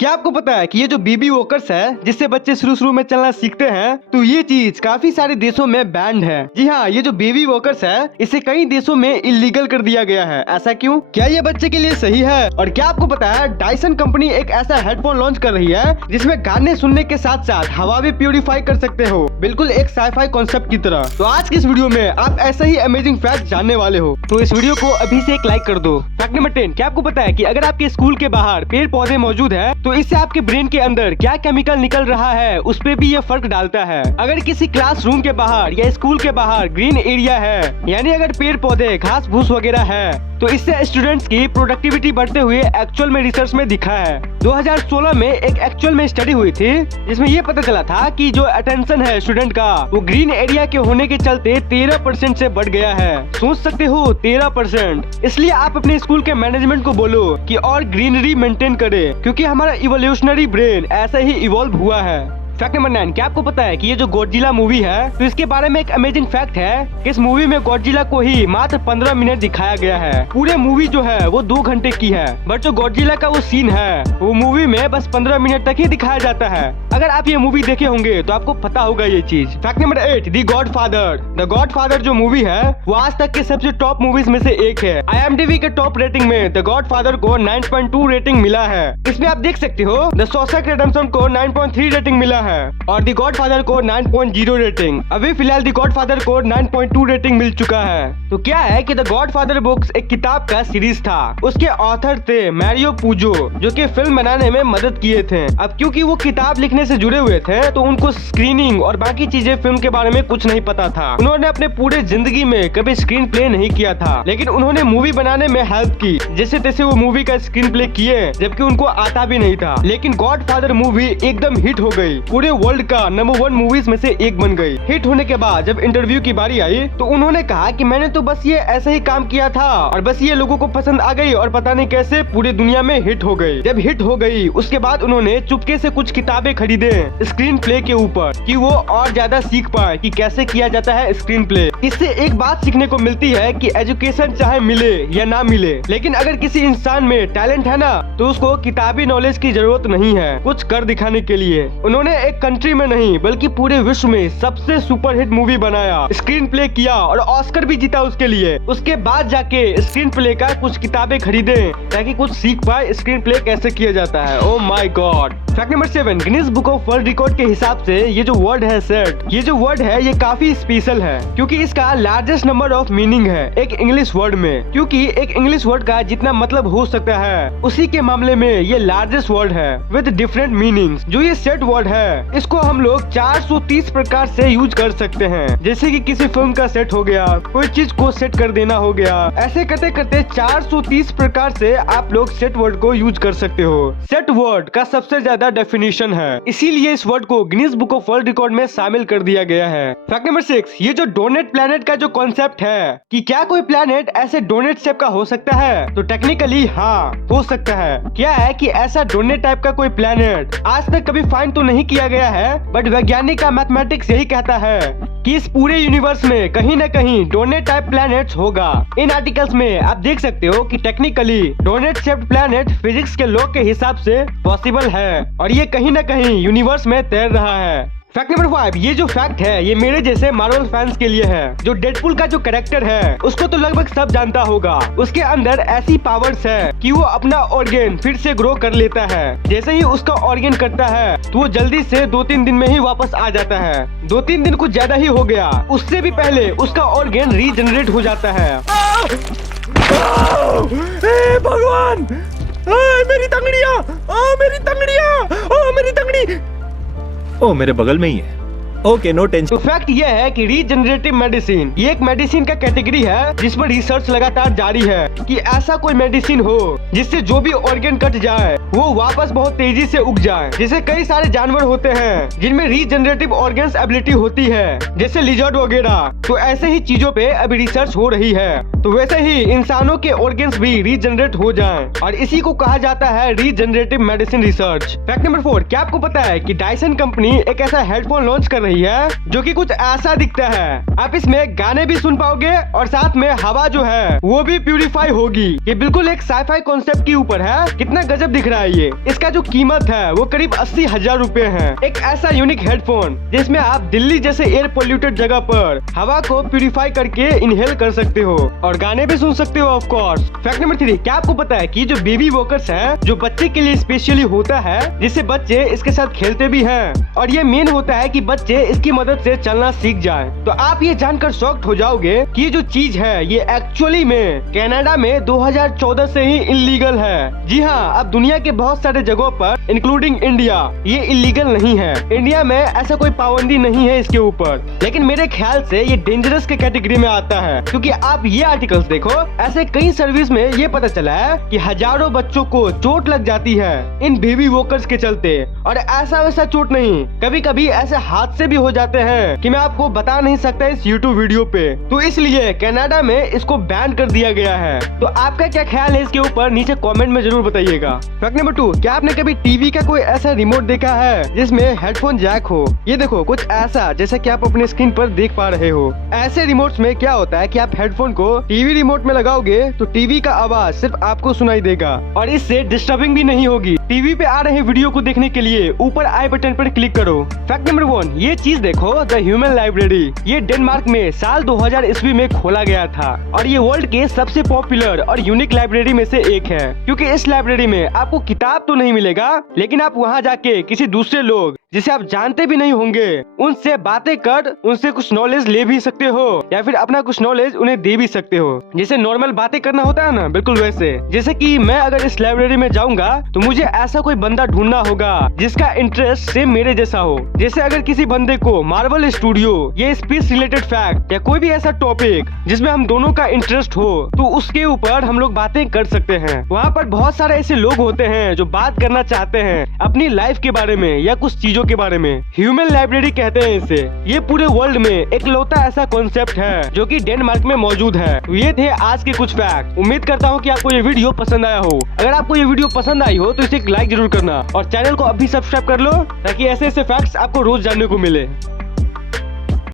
क्या आपको पता है कि ये जो बेबी वॉकर्स है जिससे बच्चे शुरू में चलना सीखते हैं, तो ये चीज काफी सारे देशों में बैंड है। जी हाँ, ये जो बेबी वॉकर्स है इसे कई देशों में इलीगल कर दिया गया है। ऐसा क्यों? क्या ये बच्चे के लिए सही है? और क्या आपको पता है डायसन कंपनी एक ऐसा हेडफोन लॉन्च कर रही है जिसमें गाने सुनने के साथ साथ हवा भी प्यूरिफाई कर सकते हो, बिल्कुल एक साईफाई कॉन्सेप्ट की तरह। तो आज की इस वीडियो में आप ऐसा ही अमेजिंग फैक्ट जानने वाले हो, तो इस वीडियो को अभी से एक लाइक कर दो। फैक्ट नंबर 10, क्या आपको पता है कि अगर आपके स्कूल के बाहर पेड़ पौधे मौजूद है तो इससे आपके ब्रेन के अंदर क्या केमिकल निकल रहा है उस पे भी ये फर्क डालता है। अगर किसी क्लासरूम के बाहर या स्कूल के बाहर ग्रीन एरिया है, यानी अगर पेड़ पौधे घास फूस वगैरह है, तो इससे स्टूडेंट्स की प्रोडक्टिविटी बढ़ते हुए एक्चुअल में रिसर्च में दिखा है। 2016 में एक एक्चुअल में स्टडी हुई थी जिसमें ये पता चला था कि जो अटेंशन है स्टूडेंट का वो ग्रीन एरिया के होने के चलते 13% से बढ़ गया है। सोच सकते हो 13%। इसलिए आप अपने स्कूल के मैनेजमेंट को बोलो कि और ग्रीनरी मेंटेन करे, क्योंकि हमारा इवोल्यूशनरी ब्रेन ऐसा ही इवॉल्व हुआ है। फैक्ट नंबर 9, क्या आपको पता है कि ये जो गॉडजिला मूवी है तो इसके बारे में एक अमेजिंग फैक्ट है कि इस मूवी में गॉडजिला को ही मात्र 15 मिनट दिखाया गया है। पूरे मूवी जो है वो 2 घंटे की है, बट जो गॉडजिला का वो सीन है वो मूवी में बस 15 मिनट तक ही दिखाया जाता है। अगर आप ये मूवी देखे होंगे तो आपको पता होगा ये चीज। Fact number 8, the godfather. The godfather जो मूवी है वो आज तक के सबसे टॉप मूवीज में से एक है। IMDb के टॉप रेटिंग में द गॉडफादर को 9.2 रेटिंग मिला है। इसमें आप देख सकते हो द शॉशैंक रिडेम्पशन को 9.3 रेटिंग मिला है और द गॉडफादर को 9.0 रेटिंग। अभी फिलहाल द गॉडफादर को 9.2 रेटिंग मिल चुका है। तो क्या है कि द गॉडफादर बुक्स एक किताब का सीरीज था। उसके ऑथर थे मैरियो पूजो, जो कि फिल्म बनाने में मदद किए थे। अब क्योंकि वो किताब लिखने से जुड़े हुए थे तो उनको स्क्रीनिंग और बाकी चीजें फिल्म के बारे में कुछ नहीं पता था। उन्होंने अपने पूरे जिंदगी में कभी स्क्रीन प्ले नहीं किया था, लेकिन उन्होंने मूवी बनाने में हेल्प की। जैसे तैसे वो मूवी का स्क्रीन प्ले किए, जबकि उनको आता भी नहीं था। लेकिन गॉडफादर मूवी एकदम हिट हो गई, पूरे वर्ल्ड का नंबर 1 मूवीज में से एक बन गई। हिट होने के बाद जब इंटरव्यू की बारी आई तो उन्होंने कहा कि मैंने तो बस ये ऐसे ही काम किया था और बस ये लोगों को पसंद आ गई और पता नहीं कैसे पूरी दुनिया में हिट हो गई। जब हिट हो गई उसके बाद उन्होंने चुपके से कुछ किताबें खरीदे स्क्रीन प्ले के ऊपर कि वो और ज्यादा सीख पाए कि कैसे किया जाता है स्क्रीन प्ले। इससे एक बात सीखने को मिलती है कि एजुकेशन चाहे मिले या ना मिले, लेकिन अगर किसी इंसान में टैलेंट है ना तो उसको किताबी नॉलेज की जरूरत नहीं है कुछ कर दिखाने के लिए। उन्होंने एक कंट्री में नहीं बल्कि पूरे विश्व में सबसे सुपरहिट मूवी बनाया, स्क्रीन प्ले किया और ऑस्कर भी जीता उसके लिए। उसके बाद जाके स्क्रीन प्ले का कुछ किताबें खरीदे ताकि कुछ सीख पाए स्क्रीन प्ले कैसे किया जाता है। Oh my God. Fact number 7, Guinness book of world record के हिसाब से ये जो वर्ड है सेट, ये जो वर्ड है ये काफी स्पेशल है क्योंकि इसका लार्जेस्ट नंबर ऑफ मीनिंग है एक इंग्लिश वर्ड में। क्योंकि एक इंग्लिश वर्ड का जितना मतलब हो सकता है उसी के मामले में ये लार्जेस्ट वर्ड है विद डिफरेंट मीनिंग्स। जो ये सेट वर्ड है इसको हम लोग 430 प्रकार से यूज कर सकते हैं। जैसे कि किसी फिल्म का सेट हो गया, कोई चीज को सेट कर देना हो गया। ऐसे करते करते 430 प्रकार से आप लोग सेट वर्ड को यूज कर सकते हो। सेट वर्ड का सबसे ज्यादा डेफिनेशन है, इसीलिए इस वर्ड को Guinness book of world record में शामिल कर दिया गया है। फैक्ट नंबर 6, ये जो डोनेट प्लैनेट का जो कॉन्सेप्ट है कि क्या कोई प्लैनेट ऐसे डोनेट शेप का हो सकता है, तो टेक्निकली हाँ हो सकता है। क्या है कि ऐसा डोनेट टाइप का कोई प्लैनेट आज तक कभी फाइंड तो नहीं किया गया है, बट वैज्ञानिक का मैथमेटिक्स यही कहता है कि इस पूरे यूनिवर्स में कहीं न कहीं डोनेट टाइप प्लैनेट्स होगा। इन आर्टिकल्स में आप देख सकते हो कि technically donate shaped planet physics के लॉ के हिसाब से पॉसिबल है और ये कहीं न कहीं यूनिवर्स में तैर रहा है। फैक्ट नंबर 5, ये जो फैक्ट है ये मेरे जैसे मार्वल फैंस के लिए है। जो डेडपुल का जो कैरेक्टर है उसको तो लगभग सब जानता होगा। उसके अंदर ऐसी पावर्स है कि वो अपना ऑर्गन फिर से ग्रो कर लेता है। जैसे ही उसका ऑर्गन करता है तो वो जल्दी से 2-3 दिन में ही वापस आ जाता है। 2-3 दिन कुछ ज्यादा ही हो गया, उससे भी पहले उसका ऑर्गन रीजनरेट हो जाता है। भगवान, मेरी तंगड़ियां, मेरी तंगड़ियां, मेरी तंगड़ी। ओ मेरे बगल में ही है। Okay, no tension. तो फैक्ट ये है कि रीजनरेटिव मेडिसिन ये एक मेडिसिन का कैटेगरी है जिस पर रिसर्च लगातार जारी है कि ऐसा कोई मेडिसिन हो जिससे जो भी ऑर्गन कट जाए वो वापस बहुत तेजी से उग जाए। जैसे कई सारे जानवर होते हैं जिनमें रीजनरेटिव ऑर्गन्स एबिलिटी होती है, जैसे लिजर्ड वगैरह। तो ऐसे ही चीजों पे अभी रिसर्च हो रही है। तो वैसे ही इंसानों के ऑर्गन्स भी रीजनरेट हो जाएं और इसी को कहा जाता है regenerative medicine research. Fact number 4, क्या आपको पता है कि डायसन कंपनी एक ऐसा हेडफोन लॉन्च कर रही है जो कि कुछ ऐसा दिखता है। आप इसमें गाने भी सुन पाओगे और साथ में हवा जो है वो भी प्यूरिफाई होगी। ये बिल्कुल एक साईफाई कॉन्सेप्ट के ऊपर है। कितना गजब दिख रहा है ये। इसका जो कीमत है वो करीब 80,000 रुपए है। एक ऐसा यूनिक हेडफोन जिसमें आप दिल्ली जैसे एयर पोल्यूटेड जगह पर हवा को प्यूरिफाई करके इनहेल कर सकते हो और गाने भी सुन सकते हो ऑफ कोर्स। फैक्ट नंबर 3, क्या आपको पता है कि जो बेबी वॉकर्स है जो बच्चे के लिए स्पेशली होता है, जिससे बच्चे इसके साथ खेलते भी हैं और ये मेन होता है कि बच्चे इसकी मदद से चलना सीख जाएं। तो आप ये जानकर शॉक्ड हो जाओगे कि ये जो चीज है ये एक्चुअली में कनाडा में 2014 से ही इलीगल है। जी हाँ, अब दुनिया के बहुत सारे जगहों पर इंक्लूडिंग इंडिया ये इलीगल नहीं है। इंडिया में ऐसा कोई पाबंदी नहीं है इसके ऊपर, लेकिन मेरे ख्याल से ये डेंजरस के कैटेगरी में आता है क्योंकि आप ये आर्टिकल्स देखो, ऐसे कई सर्विस में ये पता चला है कि हजारों बच्चों को चोट लग जाती है इन बेबी वॉकर्स के चलते। और ऐसा वैसा चोट नहीं, कभी कभी ऐसे हादसे भी हो जाते हैं कि मैं आपको बता नहीं सकता इस यूट्यूब वीडियो पे। तो इसलिए कनाडा में इसको बैन कर दिया गया है। तो आपका क्या ख्याल है इसके ऊपर नीचे कमेंट में जरूर बताइएगा। फैक्ट नंबर 2, क्या आपने कभी टीवी का कोई ऐसा रिमोट देखा है जिसमें हेडफोन जैक हो? ये देखो कुछ ऐसा जैसा कि आप अपने स्क्रीन पर देख पा रहे हो। ऐसे रिमोट्स में क्या होता है कि आप हेडफोन को टीवी रिमोट में लगाओगे तो टीवी का आवाज सिर्फ आपको सुनाई देगा और इससे डिस्टर्बिंग भी नहीं होगी। टीवी पे आ रहे वीडियो को देखने के लिए ऊपर आई बटन पर क्लिक करो। फैक्ट नंबर 1, ये चीज देखो, द ह्यूमन लाइब्रेरी। ये डेनमार्क में साल 2000 ईस्वी में खोला गया था और ये वर्ल्ड के सबसे पॉपुलर और यूनिक लाइब्रेरी में से एक है क्योंकि इस लाइब्रेरी में आपको किताब तो नहीं मिलेगा, लेकिन आप वहाँ जाके किसी दूसरे लोग जिसे आप जानते भी नहीं होंगे उनसे बातें कर उनसे कुछ नॉलेज ले भी सकते हो या फिर अपना कुछ नॉलेज उन्हें दे भी सकते हो। जैसे नॉर्मल बातें करना होता है ना, बिल्कुल वैसे। जैसे कि मैं अगर इस लाइब्रेरी में जाऊंगा तो मुझे ऐसा कोई बंदा ढूंढना होगा जिसका इंटरेस्ट सेम मेरे जैसा हो। जैसे अगर किसी बंदे को मार्वल स्टूडियो या स्पेस रिलेटेड फैक्ट या कोई भी ऐसा टॉपिक जिसमें हम दोनों का इंटरेस्ट हो तो उसके ऊपर हम लोग बातें कर सकते हैं। वहाँ पर बहुत सारे ऐसे लोग होते हैं जो बात करना चाहते हैं अपनी लाइफ के बारे में या कुछ चीजों के बारे में। ह्यूमन लाइब्रेरी कहते हैं इसे। ये पूरे वर्ल्ड में एकलौता ऐसा कॉन्सेप्ट है जो कि डेनमार्क में मौजूद है। तो ये थे आज के कुछ फैक्ट। उम्मीद करता हूँ कि आपको ये वीडियो पसंद आया हो। अगर आपको ये वीडियो पसंद आई हो तो इसे एक लाइक जरूर करना और चैनल को अभी सब्सक्राइब कर लो ताकि ऐसे ऐसे फैक्ट्स आपको रोज जानने को मिले।